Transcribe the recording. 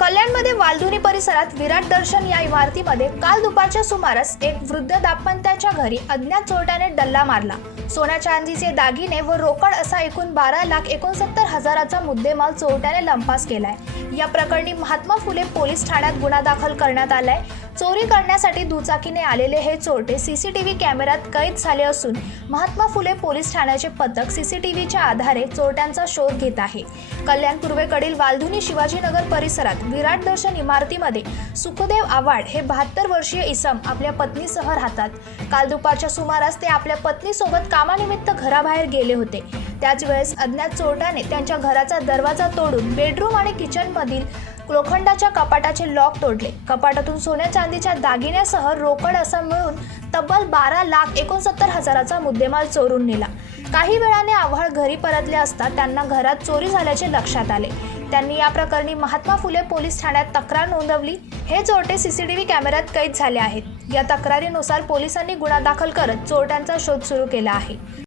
कल्याणमध्ये वालधुनी परिसरात विराट दर्शन या इमारतीमध्ये काल दुपारच्या सुमारास एक वृद्ध दाम्पत्याच्या घरी अज्ञात चोरट्याने डल्ला मारला. सोन्या चांदीचे दागिने व रोकड असा एकूण बारा लाख एकोणसत्तर हजाराचा मुद्देमाल चोरट्याने लंपास केलाय. या प्रकरणी महात्मा फुले पोलीस ठाण्यात गुन्हा दाखल करण्यात आलाय. चोरी करण्यासाठी दुचाकीने आलेले हे चोरटे सीसीटीव्ही कॅमेऱ्यात कैद झाले असून महात्मा फुले पोलीस ठाण्याचे पथक सीसीटीव्हीच्या आधारे चोरट्यांचा शोध घेत आहे. कल्याण पूर्वेकडील वालधुनी शिवाजीनगर परिसरात विराट दर्शन इमारतीमध्ये सुखदेव आव्हाड हे बहात्तर वर्षीय इसम आपल्या पत्नीसह राहतात. काल दुपारच्या सुमारास ते आपल्या पत्नीसोबत कामानिमित्त घराबाहेर गेले होते. त्याच वेळेस अज्ञात चोरट्याने त्यांच्या घराचा दरवाजा तोडून बेडरूम आणि किचनमधील लोखंडाच्या कपाटाचे लॉक तोडले. कपाटातून सोन्या चांदीच्या दागिन्यासह रोकड असं मिळून तब्बल बारा लाख एकोणसत्तर हजाराचा मुद्देमाल चोरून नेला. काही वेळाने आव्हाळ घरी परतले असता त्यांना घरात चोरी झाल्याचे लक्षात आले. त्यांनी या प्रकरणी महात्मा फुले पोलीस ठाण्यात तक्रार नोंदवली. हे चोरटे सीसीटीव्ही कॅमेऱ्यात कैद झाले आहेत. या तक्रारीनुसार पोलिसांनी गुन्हा दाखल करत चोरट्यांचा शोध सुरू केला आहे.